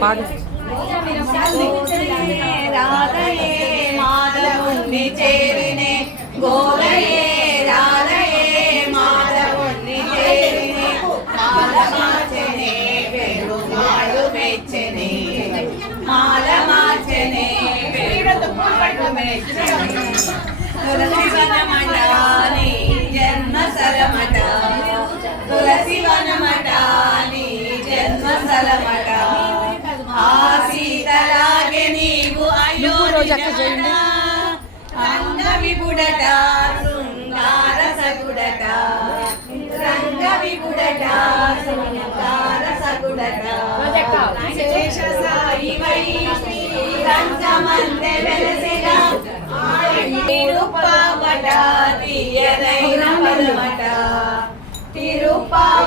పాడు. రాధయే మాధవుణ్ణి చేరినే గోలయే రాధయే మాధవుణ్ణి చేరినే మాల మార్చనే పెరుమాడు మెచ్చనే మాల మార్చనే పెరుమాడు మెచ్చనే తులసి వనమట నీ జన్మ స్థలమట తులసి వనమట నీ జన్మ స్థలమట ఆ సీతలాగే నీవు అయోధ్యమట రంగ విపుడట శృంగార సగుడట రంగ విపుడట శృంగార సగుడట శేష సాయి వై శ్రీరంగమందే వెలసిన తిరుపావట తీయదైన పదమట తిరుపావ